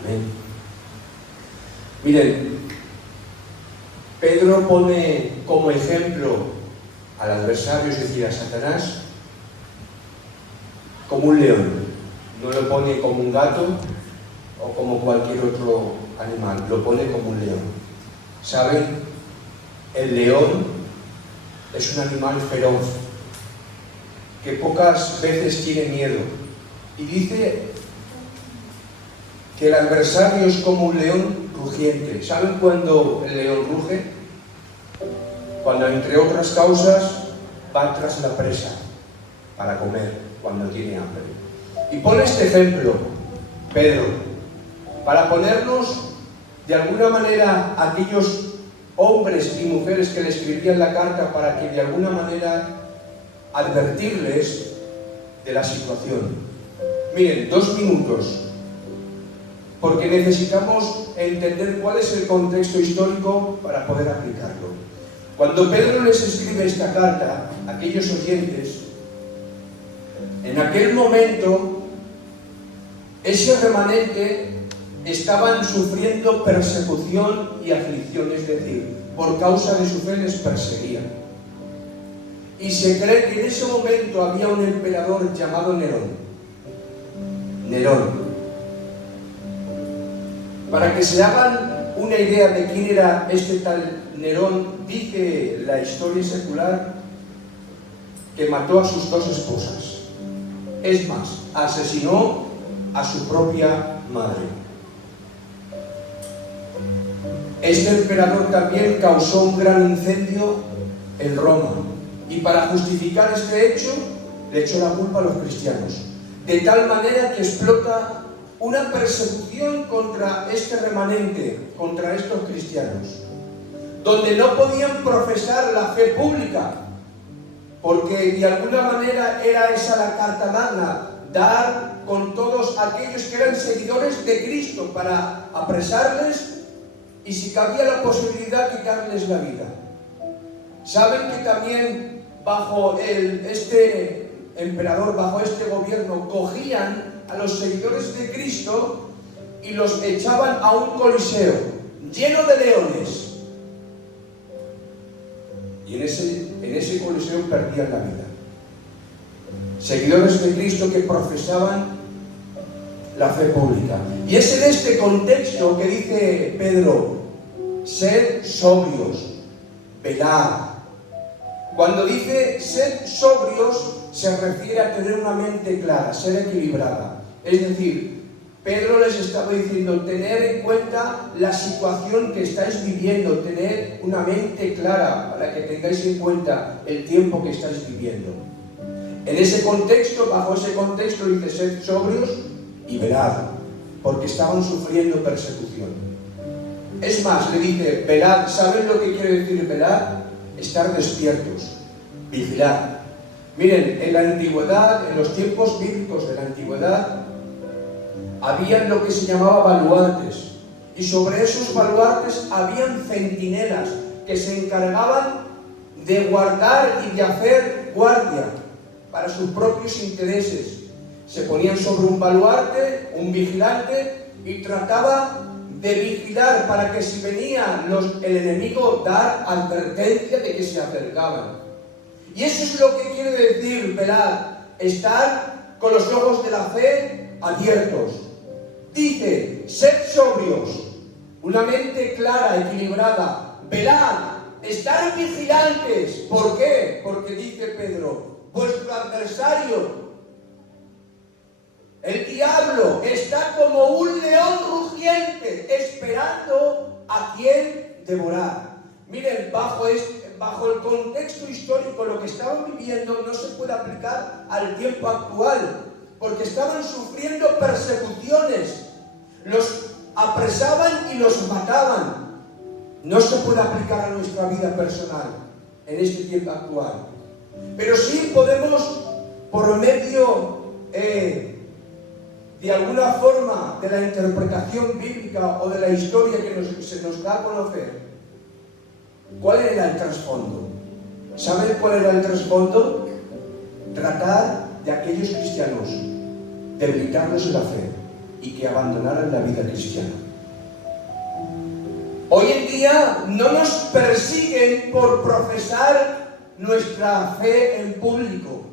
Amén. Miren, Pedro pone como ejemplo al adversario, es decir, a Satanás, como un león. No lo pone como un gato o como cualquier otro animal, lo pone como un león. ¿Saben? El león es un animal feroz, que pocas veces tiene miedo. Y dice que el adversario es como un león rugiente. ¿Saben cuando el león ruge? Cuando, entre otras causas, va tras la presa para comer, cuando tiene hambre. Y pone este ejemplo, Pedro, para ponernos de alguna manera a aquellos hombres y mujeres que le escribían la carta, para que de alguna manera advertirles de la situación. Miren, 2 minutos, porque necesitamos entender cuál es el contexto histórico para poder aplicarlo. Cuando Pedro les escribe esta carta a aquellos oyentes, en aquel momento ese remanente estaban sufriendo persecución y aflicción, es decir, por causa de su fe les perseguían. Y se cree que en ese momento había un emperador llamado Nerón. Para que se hagan una idea de quién era este tal Nerón, dice la historia secular que mató a sus 2 esposas. Es más, asesinó a su propia madre. Este emperador también causó un gran incendio en Roma, y para justificar este hecho le echó la culpa a los cristianos, de tal manera que explota una persecución contra este remanente, contra estos cristianos, donde no podían profesar la fe pública, porque de alguna manera era esa la carta magna, dar con todos aquellos que eran seguidores de Cristo, para apresarles y, si cabía la posibilidad, quitarles la vida. Saben que también bajo este emperador, bajo este gobierno, cogían a los seguidores de Cristo y los echaban a un coliseo lleno de leones, y en ese coliseo perdían la vida. Seguidores de Cristo que profesaban la fe pública. Y es en este contexto que dice Pedro: sed sobrios, velad. Cuando dice sed sobrios, se refiere a tener una mente clara, ser equilibrada. Es decir, Pedro les estaba diciendo: tener en cuenta la situación que estáis viviendo, tener una mente clara para que tengáis en cuenta el tiempo que estáis viviendo. En ese contexto, bajo ese contexto, dice: sed sobrios y velad, porque estaban sufriendo persecución. Es más, le dice: velad. ¿Saben lo que quiere decir velad? Estar despiertos, vigilar. Miren, en la antigüedad, en los tiempos bíblicos de la antigüedad, habían lo que se llamaba baluartes, y sobre esos baluartes habían centinelas que se encargaban de guardar y de hacer guardia para sus propios intereses. Se ponían sobre un baluarte, un vigilante, y trataba de vigilar para que, si venía el enemigo, dar advertencia de que se acercaban. Y eso es lo que quiere decir velad: estar con los ojos de la fe abiertos. Dice: sed sobrios, una mente clara, equilibrada. Velad, estar vigilantes. ¿Por qué? Porque dice Pedro: vuestro adversario, el diablo, está como un león rugiente, esperando a quien devorar. Miren, bajo el contexto histórico, lo que estaban viviendo no se puede aplicar al tiempo actual, porque estaban sufriendo persecuciones, los apresaban y los mataban. No se puede aplicar a nuestra vida personal en este tiempo actual, pero sí podemos, por medio de alguna forma de la interpretación bíblica o de la historia que se nos da a conocer, ¿cuál era el trasfondo? ¿Saben cuál era el trasfondo? Tratar de aquellos cristianos, debilitarlos en la fe, y que abandonaran la vida cristiana. Hoy en día no nos persiguen por profesar nuestra fe en público.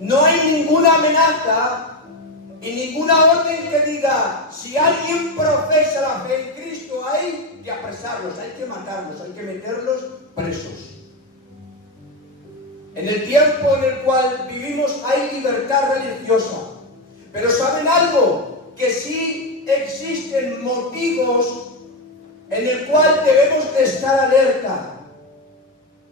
No hay ninguna amenaza y ninguna orden que diga, si alguien profesa la fe en Cristo, hay que apresarlos, hay que matarlos, hay que meterlos presos. En el tiempo en el cual vivimos hay libertad religiosa. Pero ¿saben algo? Que sí existen motivos en el cual debemos de estar alerta.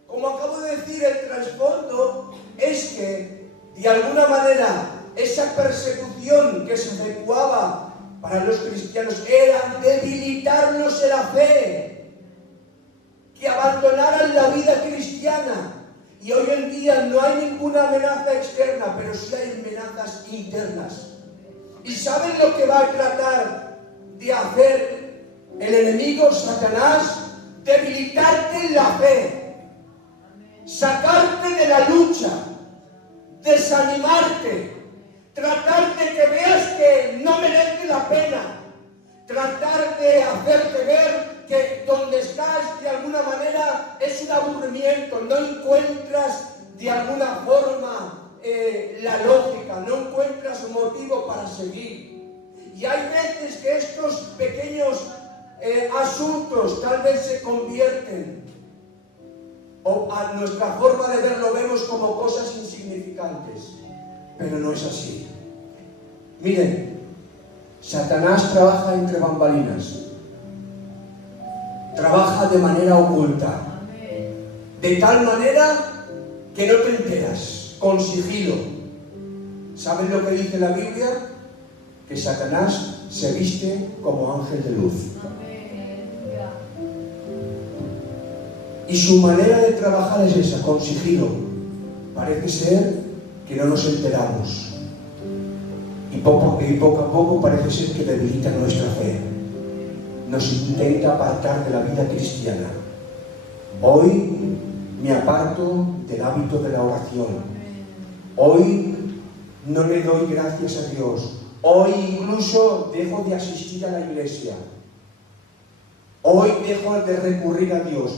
Como acabo de decir, el trasfondo es que, de alguna manera, esa persecución que se efectuaba para los cristianos era debilitarlos en la fe, que abandonaran la vida cristiana. Y hoy en día no hay ninguna amenaza externa, pero sí hay amenazas internas. ¿Y saben lo que va a tratar de hacer el enemigo, Satanás? Debilitarte en la fe, sacarte de la lucha, desanimarte, tratar de que veas que no merece la pena, tratar de hacerte ver que donde estás de alguna manera es un aburrimiento, no encuentras de alguna forma la lógica, no encuentras motivo para seguir. Y hay veces que estos pequeños asuntos tal vez se convierten, o a nuestra forma de verlo vemos como cosas insignificantes, pero no es así. Miren, Satanás trabaja entre bambalinas, trabaja de manera oculta, de tal manera que no te enteras, con sigilo. ¿Saben lo que dice la Biblia? Que Satanás se viste como ángel de luz. Y su manera de trabajar es esa, con sigilo. Parece ser que no nos enteramos. Y poco a poco parece ser que debilita nuestra fe. Nos intenta apartar de la vida cristiana. Hoy me aparto del hábito de la oración. Hoy no le doy gracias a Dios. Hoy incluso dejo de asistir a la iglesia. Hoy dejo de recurrir a Dios.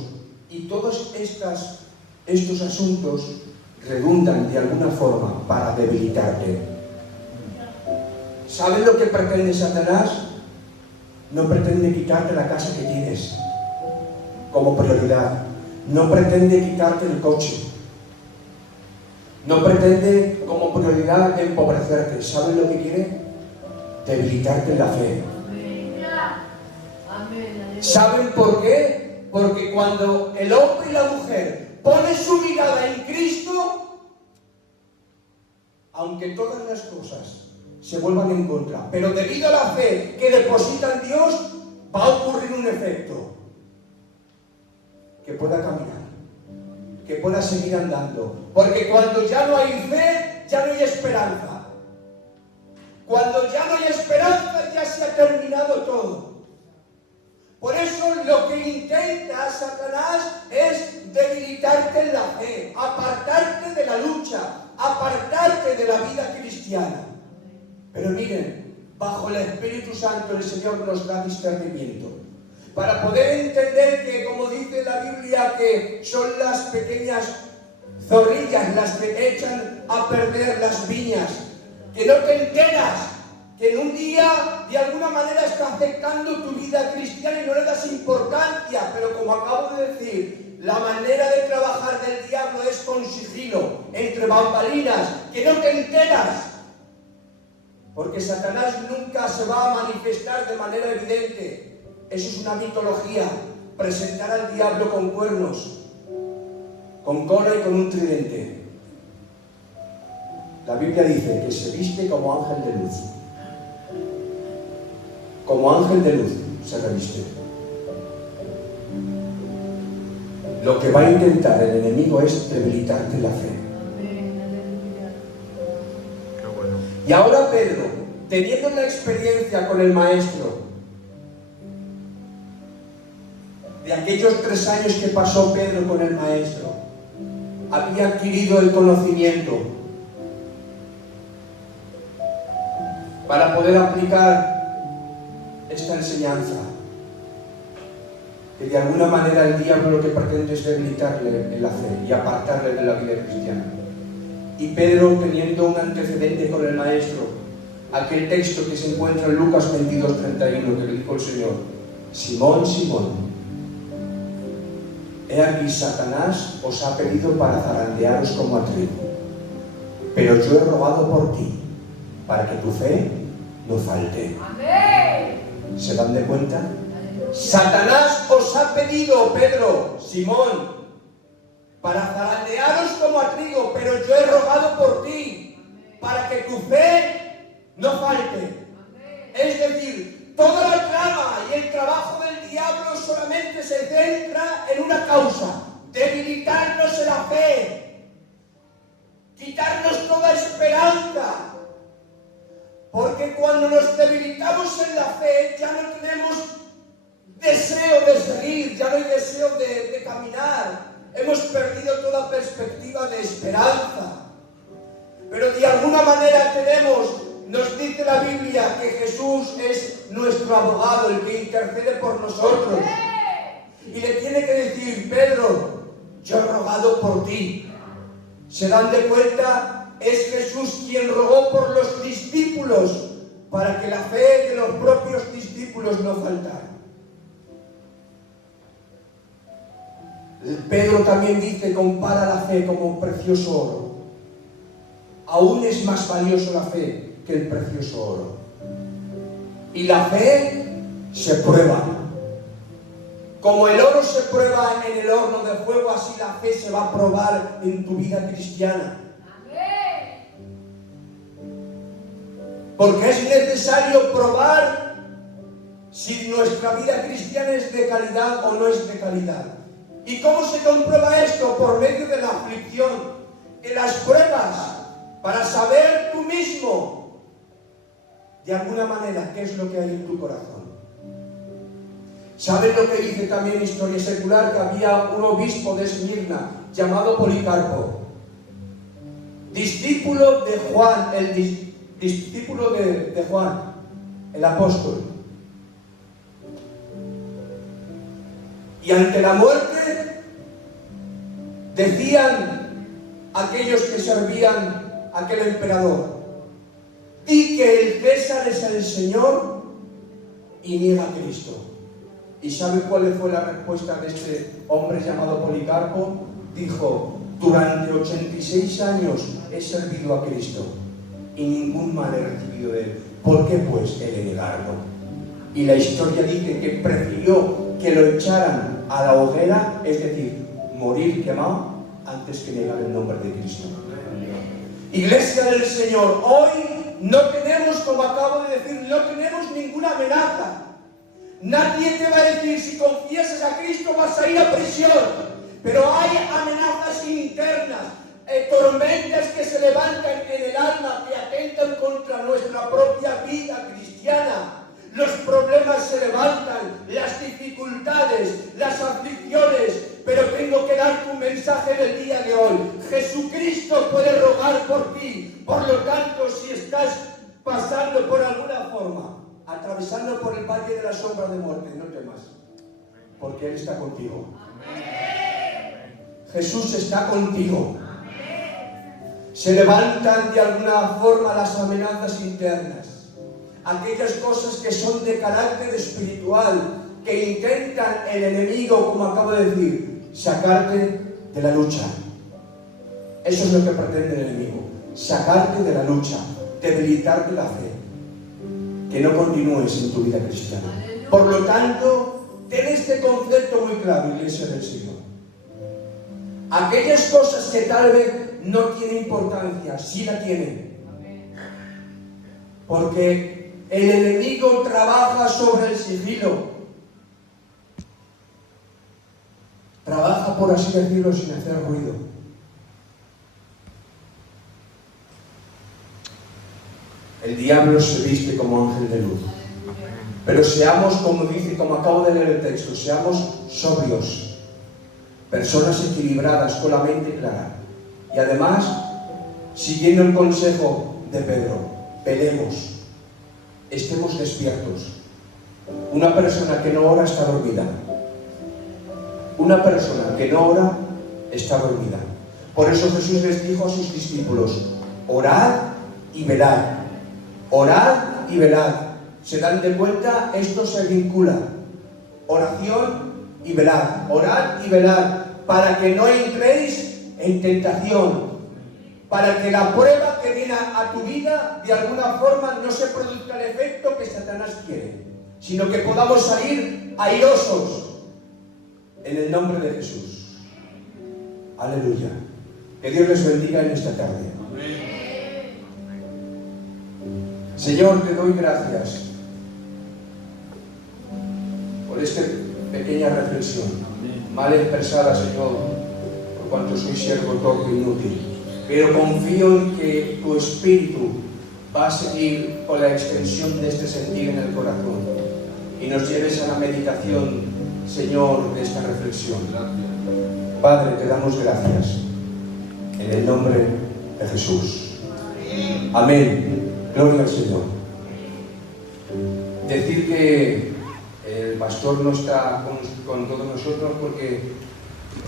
Y todos estos asuntos redundan de alguna forma para debilitarte. ¿Saben lo que pretende Satanás? No pretende quitarte la casa que tienes como prioridad. No pretende quitarte el coche. No pretende como prioridad empobrecerte. ¿Saben lo que quiere? Debilitarte en la fe. ¿Saben por qué? Porque cuando el hombre y la mujer ponen su mirada en Cristo, aunque todas las cosas se vuelvan en contra, pero debido a la fe que deposita en Dios, va a ocurrir un efecto. Que pueda caminar, que pueda seguir andando. Porque cuando ya no hay fe, ya no hay esperanza. Cuando ya no hay esperanza, ya se ha terminado todo. Por eso lo que intenta Satanás es debilitarte en la fe, apartarte de la lucha, apartarte de la vida cristiana. Pero miren, bajo el Espíritu Santo el Señor nos da discernimiento para poder entender que, como dice la Biblia, que son las pequeñas zorrillas las que echan a perder las viñas, que no te enteras que en un día de alguna manera está afectando tu vida cristiana y no le das importancia, pero como acabo de decir, la manera de trabajar del diablo es con sigilo, entre bambalinas, que no te enteras, porque Satanás nunca se va a manifestar de manera evidente. Eso es una mitología, presentar al diablo con cuernos, con cola y con un tridente. La Biblia dice que se viste como ángel de luz. Como ángel de luz se reviste. Lo que va a intentar el enemigo es debilitarte la fe. Qué bueno. Y ahora Pedro, teniendo la experiencia con el maestro, de aquellos 3 años que pasó Pedro con el maestro, había adquirido el conocimiento. para poder aplicar esta enseñanza, que de alguna manera el diablo lo que pretende es debilitarle en la fe y apartarle de la vida cristiana. Y Pedro, teniendo un antecedente con el Maestro, aquel texto que se encuentra en Lucas 22:31, que le dijo el Señor: Simón, Simón, he aquí Satanás os ha pedido para zarandearos como a trigo, pero yo he rogado por ti, para que tu fe no falte. Amén. ¿Se dan de cuenta? Satanás os ha pedido, Pedro, Simón, para zarandearos como a trigo, pero yo he rogado por ti, para que tu fe no falte. Es decir, toda la trama y el trabajo del diablo solamente se centra en una causa: debilitarnos en la fe, quitarnos toda esperanza. Porque cuando nos debilitamos en la fe, ya no tenemos deseo de seguir, ya no hay deseo de caminar. Hemos perdido toda perspectiva de esperanza. Pero de alguna manera nos dice la Biblia que Jesús es nuestro abogado, el que intercede por nosotros. Y le tiene que decir: Pedro, yo he rogado por ti. ¿Se dan de cuenta? Es Jesús quien rogó por los discípulos, para que la fe de los propios discípulos no faltara. Pedro también dice, compara la fe como un precioso oro. Aún es más valioso la fe que el precioso oro. Y la fe se prueba. Como el oro se prueba en el horno de fuego, así la fe se va a probar en tu vida cristiana. Porque es necesario probar si nuestra vida cristiana es de calidad o no es de calidad. ¿Y cómo se comprueba esto? Por medio de la aflicción, de las pruebas, para saber tú mismo, de alguna manera, qué es lo que hay en tu corazón. ¿Saben lo que dice también Historia Secular? Que había un obispo de Esmirna llamado Policarpo, discípulo de Juan, discípulo de Juan, el apóstol. Y ante la muerte decían aquellos que servían a aquel emperador: di que el César es el Señor y niega a Cristo. ¿Y sabe cuál fue la respuesta de este hombre llamado Policarpo? Dijo: durante 86 años he servido a Cristo y ningún mal he recibido de él. ¿Por qué pues he de negarlo? Y la historia dice que prefirió que lo echaran a la hoguera, es decir, morir quemado, antes que negar el nombre de Cristo. Iglesia del Señor, hoy no tenemos, como acabo de decir, no tenemos ninguna amenaza. Nadie te va a decir: si confiesas a Cristo vas a ir a prisión. Pero hay amenazas internas, tormentas que se levantan en el alma, que atentan contra nuestra propia vida cristiana. Los problemas se levantan, las dificultades, las aflicciones, pero tengo que darte un mensaje del día de hoy. Jesucristo puede rogar por ti. Por lo tanto, si estás pasando por alguna forma, atravesando por el valle de la sombra de muerte, no temas, porque Él está contigo. Jesús está contigo. Se levantan de alguna forma las amenazas internas, aquellas cosas que son de carácter espiritual, que intentan el enemigo, como acabo de decir, sacarte de la lucha. Eso es lo que pretende el enemigo: sacarte de la lucha, debilitarte la fe, que no continúes en tu vida cristiana. Por lo tanto, ten este concepto muy claro, Iglesia del Señor. Aquellas cosas que tal vez no tienen importancia, sí la tienen. Porque el enemigo trabaja sobre el sigilo. Trabaja, por así decirlo, sin hacer ruido. El diablo se viste como ángel de luz. Pero seamos, como dice, como acabo de leer el texto, seamos sobrios, personas equilibradas, con la mente clara. Y además, siguiendo el consejo de Pedro, velemos, estemos despiertos. Una persona que no ora está dormida. Una persona que no ora está dormida. Por eso Jesús les dijo a sus discípulos: orad y velad. Orad y velad. ¿Se dan de cuenta? Esto se vincula. Oración y velad. Orad y velad. Para que no entréis en tentación. Para que la prueba que viene a tu vida de alguna forma no se produzca el efecto que Satanás quiere, sino que podamos salir airosos en el nombre de Jesús. Aleluya. Que Dios les bendiga en esta tarde. Señor, te doy gracias por esta pequeña reflexión, mal expresada, Señor, por cuanto soy siervo torpe e inútil. Pero confío en que tu Espíritu va a seguir con la extensión de este sentir en el corazón y nos lleves a la meditación, Señor, de esta reflexión. Padre, te damos gracias en el nombre de Jesús. Amén. Gloria al Señor. Decir que el pastor no está con todos nosotros porque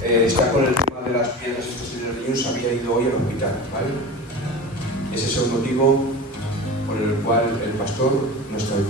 está con el tema de las piedras. El niño se había ido hoy al hospital, ¿vale? Ese es el motivo por el cual el pastor no está hoy.